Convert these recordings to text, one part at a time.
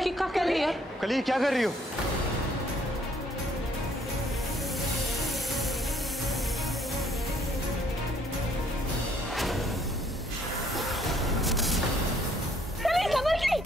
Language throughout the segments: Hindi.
लड़की क्या कर रही है? कली क्या कर रही हो? कली संभल के।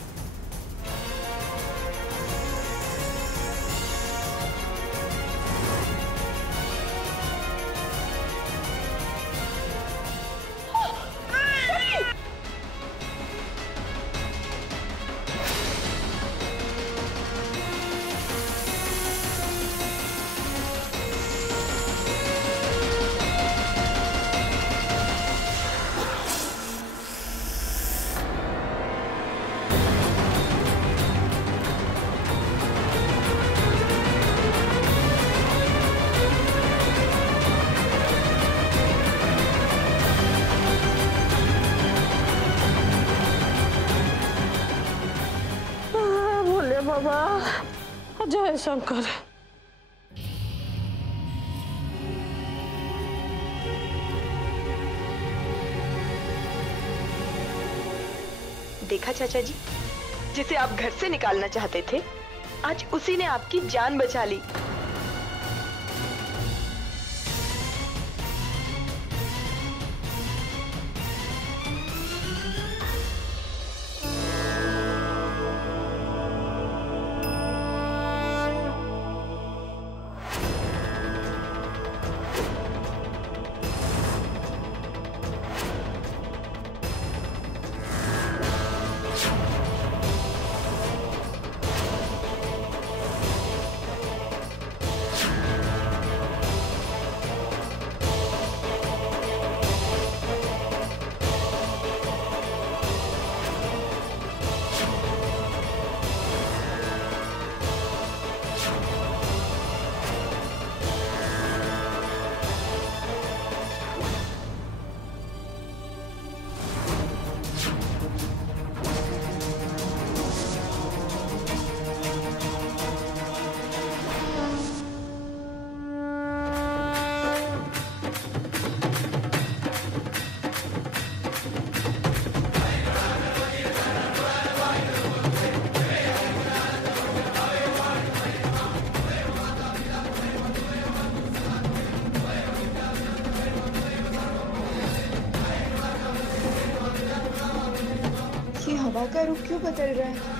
बाबा जय शंकर। देखा चाचा जी, जिसे आप घर से निकालना चाहते थे, आज उसी ने आपकी जान बचा ली। हवा का रुख क्यों बदल रहा है?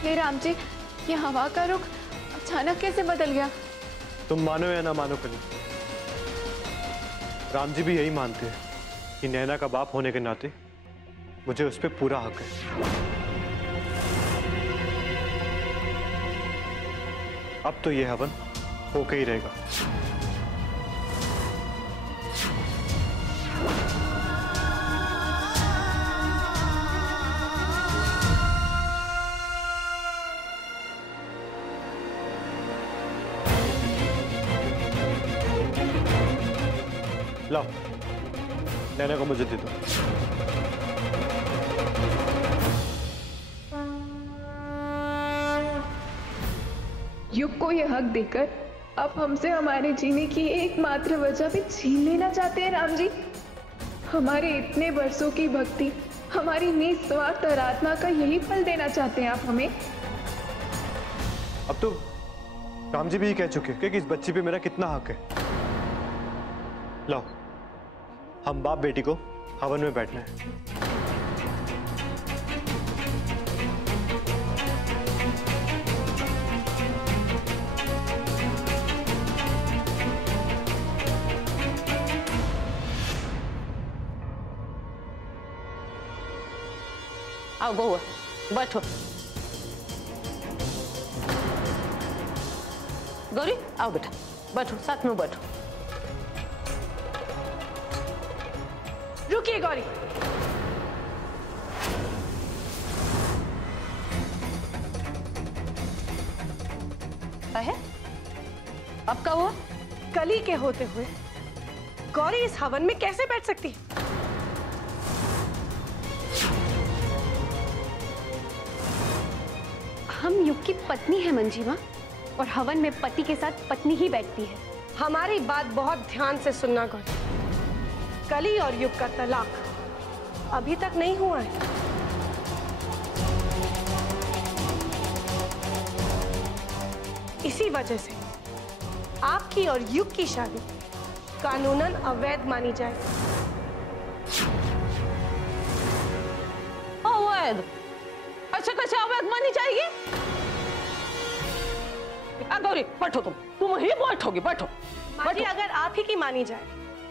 हे राम जी, ये हवा का रुख अचानक कैसे बदल गया? तुम मानो या ना मानो कली, राम जी भी यही मानते हैं कि नैना का बाप होने के नाते मुझे उस पर पूरा हक है। अब तो ये हवन होके ही रहेगा। लाओ, नैना को मुझे दे दो। युग को यह हक देकर आप हमसे हमारे जीने की एकमात्र वजह भी छीन लेना चाहते हैं राम जी। हमारे इतने वर्षों की भक्ति, हमारी निस्वार्थ आराधना का यही फल देना चाहते हैं आप हमें। अब तो राम जी भी कह चुके कि इस बच्ची पे मेरा कितना हक है। लाओ, हम बाप बेटी को हवन में बैठना है। आओ बउआ, बैठो। गौरी आओ बेटा, बैठो, साथ में बैठो। रुकिए गौरी, है अब क्या हुआ? कली के होते हुए गौरी इस हवन में कैसे बैठ सकती है? हम युग की पत्नी है मंजीमा, और हवन में पति के साथ पत्नी ही बैठती है। हमारी बात बहुत ध्यान से सुनना गौरी, कली और युग का तलाक अभी तक नहीं हुआ है। इसी वजह से आपकी और युग की शादी कानूनन अवैध मानी जाएगी। अवैध? अच्छा कैसे अवैध मानी जाएगी? गौरी बैठो, तुम ही बैठोगे, बैठो। माँ जी, अगर आप ही की मानी जाए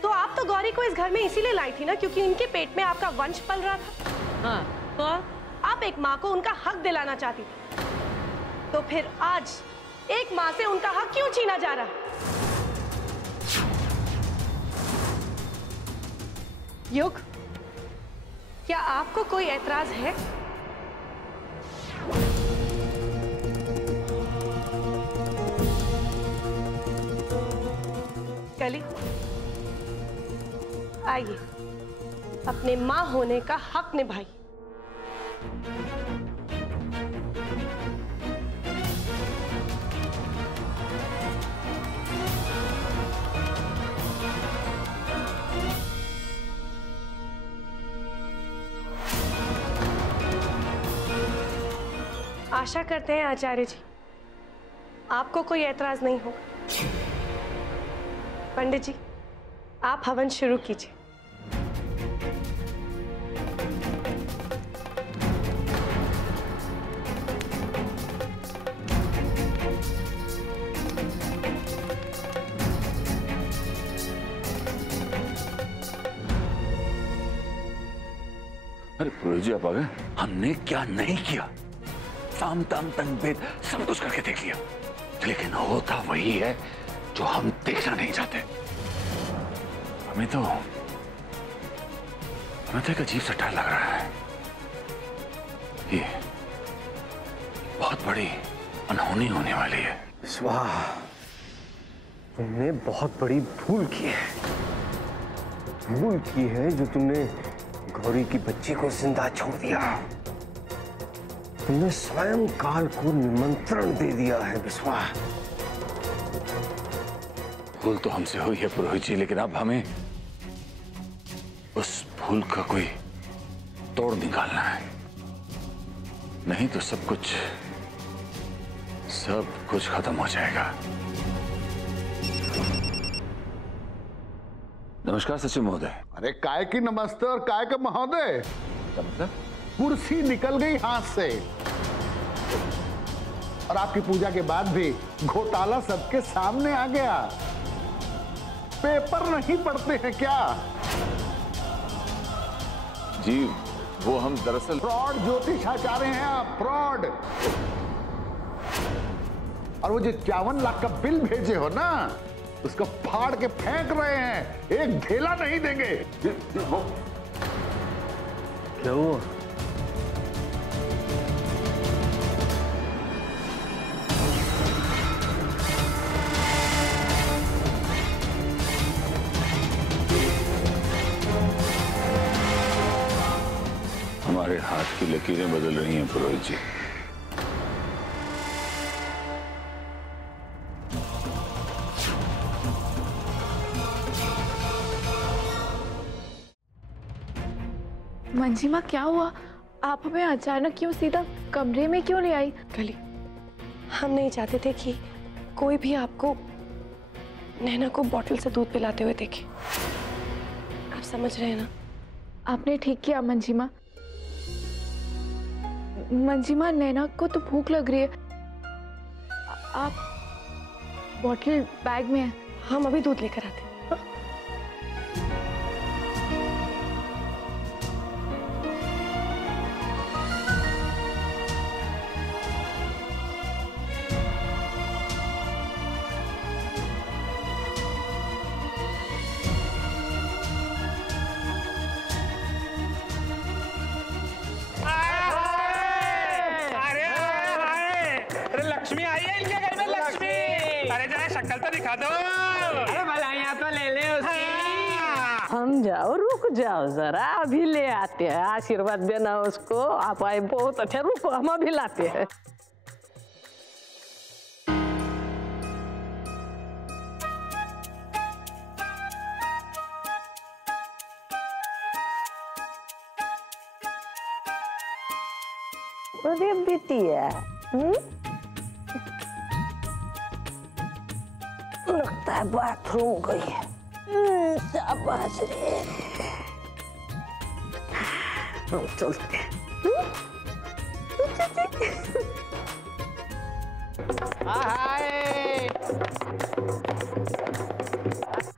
तो आप तो गौरी को इस घर में इसीलिए लाई थी ना, क्योंकि उनके पेट में आपका वंश पल रहा था। हाँ, तो आप एक माँ को उनका हक दिलाना चाहती थी, तो फिर आज एक माँ से उनका हक क्यों छीना जा रहा? युग, क्या आपको कोई ऐतराज है? कली, आइए, अपने माँ होने का हक निभाइए। आशा करते हैं आचार्य जी, आपको कोई ऐतराज नहीं होगा। पंडित जी, आप हवन शुरू कीजिए। अरे पुरोहित जी, आप आ गए। हमने क्या नहीं किया, साम ताम तंग भेद सब कुछ करके देख लिया, लेकिन होता वही है जो हम देखना नहीं चाहते। हमें तो एक अजीब सा डर लग रहा है। ये बहुत बड़ी अनहोनी होने वाली है। स्वाहा, तुमने बहुत बड़ी भूल की है जो तुमने गौरी की बच्ची को जिंदा छोड़ दिया। तुमने स्वयं काल को निमंत्रण दे दिया है विश्वा। भूल तो हमसे हुई है पुरोहित जी, लेकिन अब हमें उस भूल का कोई तोड़ निकालना है, नहीं तो सब कुछ खत्म हो जाएगा। नमस्कार सचिव महोदय। अरे काय की नमस्ते और काय का महोदय? मतलब कुर्सी निकल गई हाथ से, और आपकी पूजा के बाद भी घोटाला सबके सामने आ गया। पेपर नहीं पढ़ते हैं क्या? जी, वो हम दरअसल फ्रॉड ज्योतिष आचार्य हैं आप, फ्रॉड। और वो जो 52 लाख का बिल भेजे हो ना, उसको फाड़ के फेंक रहे हैं, एक ढेला नहीं देंगे। क्या हुआ? हमारे हाथ की लकीरें बदल रही हैं पुरोहित जी। मंजीमा, क्या हुआ? आप हमें अचानक क्यों सीधा कमरे में क्यों ले आई? कली, हम नहीं चाहते थे कि कोई भी आपको नैना को बॉटल से दूध पिलाते हुए देखे। आप समझ रहे हैं ना? आपने ठीक किया मंजीमा। मंजीमा, नैना को तो भूख लग रही है। आप बॉटल बैग में है। हम अभी दूध लेकर आते हैं। हाँ? दिखा दो। अरे भलाइयाँ तो ले ले उसकी। हम जाओ, रुक जाओ जरा, अभी ले आते हैं। आशीर्वाद देना उसको। आप आए बहुत अच्छा, रुको हम अभी लाते हैं। अरे बिटिया, लगता है बाथरूम गई है। शाबाश रे, हम चलते हैं।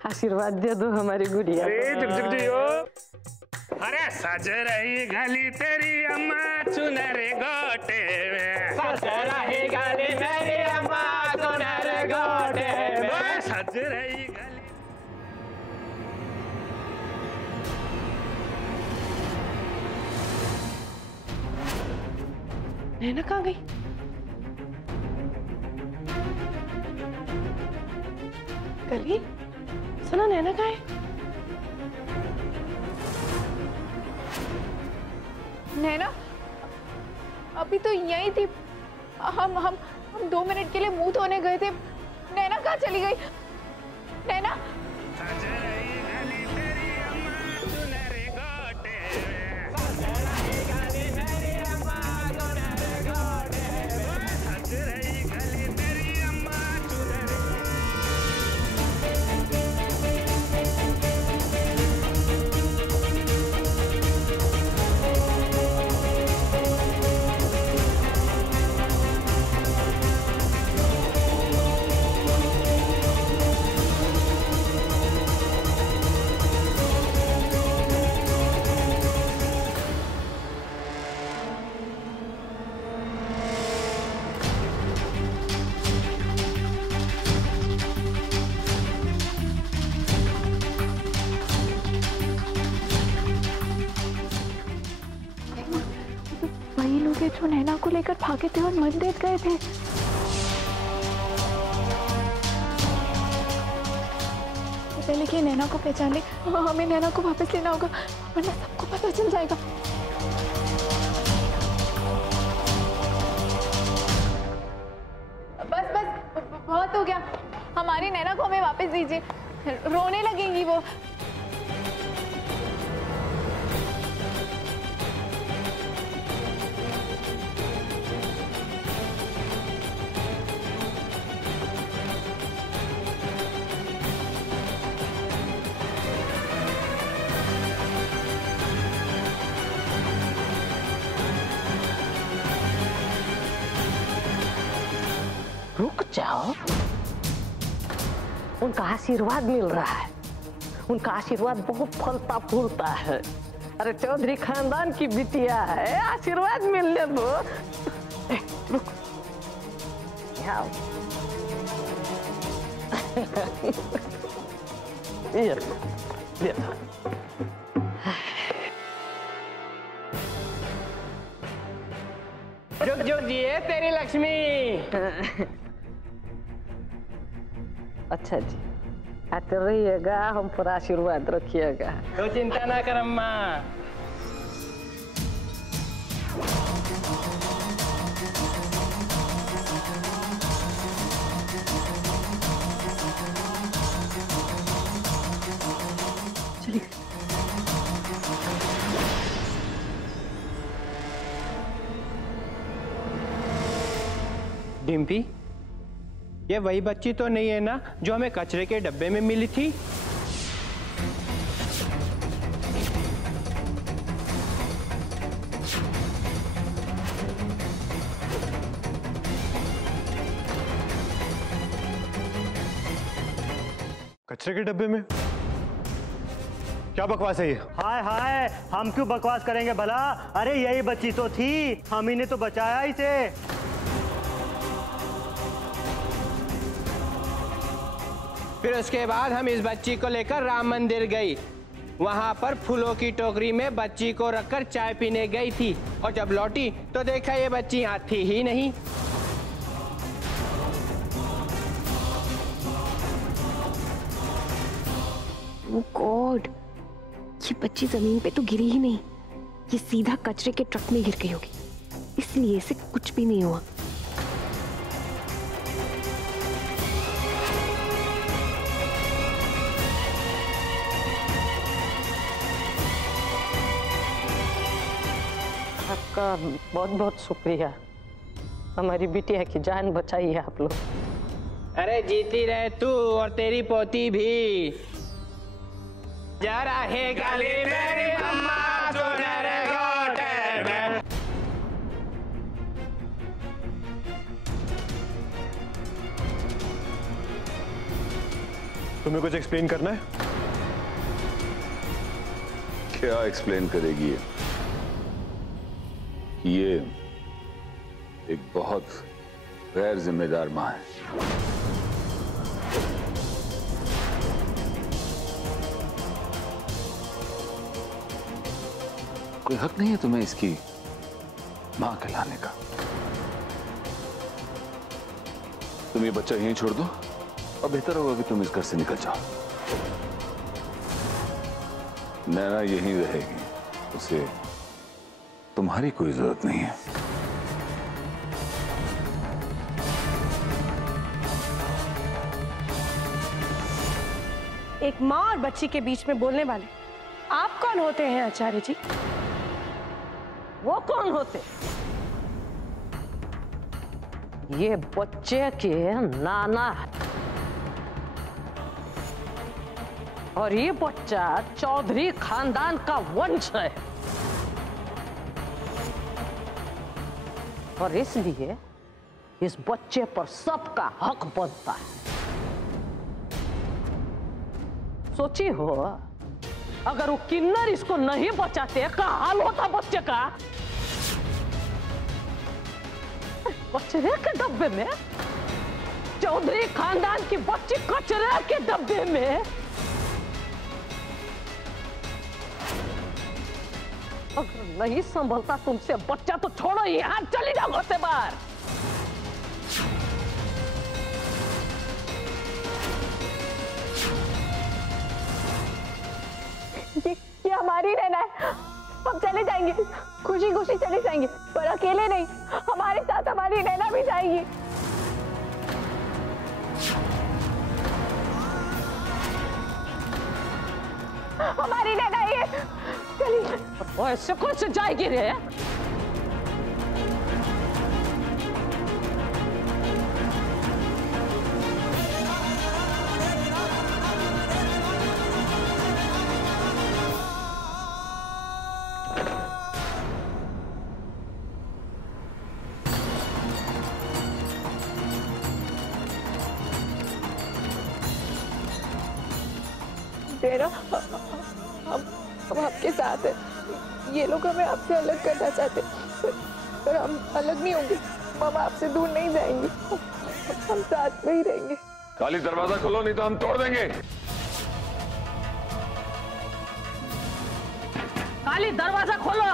आशीर्वाद दे दो हमारी गुड़िया। अरे सज रही गली तेरी अम्मा चुनर गोटे में, सज रही गली मेरी अम्मा चुनर गोटे में, सज रही गली। नैना कहाँ गई? कली, सुना नैना कहाँ है? नैना अभी तो यही थी। हम 2 मिनट के लिए मुंह धोने गए थे। नैना कहाँ चली गई? नैना वही लोग हैं जो नैना को लेकर भागे थे और मंदिर गए थे। पहले कि नैना को पहचान ले, हमें नैना को वापस लेना होगा वरना सबको पता चल जाएगा। बस बस बहुत हो गया। हमारी नैना को हमें वापस दीजिए, रोने लगेंगी वो। रुक जाओ, उनका आशीर्वाद मिल रहा है। उनका आशीर्वाद बहुत फलता फूलता है। अरे चौधरी खानदान की बिटिया है, आशीर्वाद मिलने दो। रुक, यहाँ ये जुग जुग जिए तेरी लक्ष्मी। अच्छा जी, आते रहिएगा, हम पर आशीर्वाद रखिएगा। तो चिंता ना कर अम्मा। चलिए। डिम्पी, ये वही बच्ची तो नहीं है ना जो हमें कचरे के डब्बे में मिली थी? कचरे के डब्बे में? क्या बकवास है ये? हाय हाय, हम क्यों बकवास करेंगे भला? अरे यही बच्ची तो थी, हम ही ने तो बचाया इसे। फिर उसके बाद हम इस बच्ची को लेकर राम मंदिर गई। वहां पर फूलों की टोकरी में बच्ची को रखकर चाय पीने गई थी और जब लौटी तो देखा ये बच्ची यहाँ थी ही नहीं। ओह गॉड, ये बच्ची जमीन पे तो गिरी ही नहीं, ये सीधा कचरे के ट्रक में गिर गई होगी, इसलिए इसे कुछ भी नहीं हुआ। आपका बहुत बहुत शुक्रिया, हमारी बिटिया की जान बचाई है आप लोग। अरे जीती रहे तू और तेरी पोती भी। जरा है गली मेरी अम्मा सुनहरे गोटे में। तुम्हें कुछ एक्सप्लेन करना है? क्या एक्सप्लेन करेगी ये एक बहुत गैर जिम्मेदार मां है। कोई हक नहीं है तुम्हें इसकी मां कहलाने का। तुम ये बच्चा यहीं छोड़ दो और बेहतर होगा कि तुम इस घर से निकल जाओ। नैना यहीं रहेगी, उसे तुम्हारी कोई जरूरत नहीं है। एक माँ और बच्ची के बीच में बोलने वाले आप कौन होते हैं आचार्य जी? वो कौन होते? ये बच्चे के नाना है और ये बच्चा चौधरी खानदान का वंश है और इसलिए इस बच्चे पर सबका हक बनता है। सोची हो, अगर वो किन्नर इसको नहीं बचाते क्या हाल होता बच्चे का? कचरे के डब्बे में चौधरी खानदान की बच्ची कचरे के डब्बे में। अगर नहीं संभलता तुमसे बच्चा तो छोड़ो, यहां चली जाओ घर से बाहर। ये हमारी नैना है, हम चले जाएंगे, खुशी खुशी चले जाएंगे, पर अकेले नहीं, हमारे साथ हमारी नैना भी जाएगी। हमारी नैना ये चलिए। ऐसे कौन से जाएगी रे? तेरा हम आपके साथ है। ये लोग हमें आपसे अलग करना चाहते, पर हम अलग नहीं होंगे। हम आपसे दूर नहीं जाएंगे, हम साथ में ही रहेंगे। काली दरवाजा खोलो नहीं तो हम तोड़ देंगे। काली दरवाजा खोलो।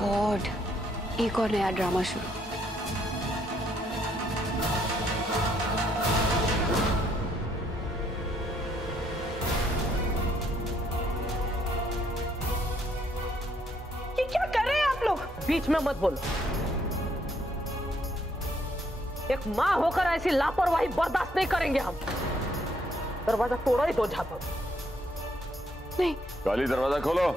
गॉड, एक और नया ड्रामा शुरू। क्या कर रहे हैं आप लोग? बीच में मत बोलो। एक माँ होकर ऐसी लापरवाही बर्दाश्त नहीं करेंगे हम। दरवाजा तोड़ो ही दो झापड़। नहीं, काली दरवाजा खोलो।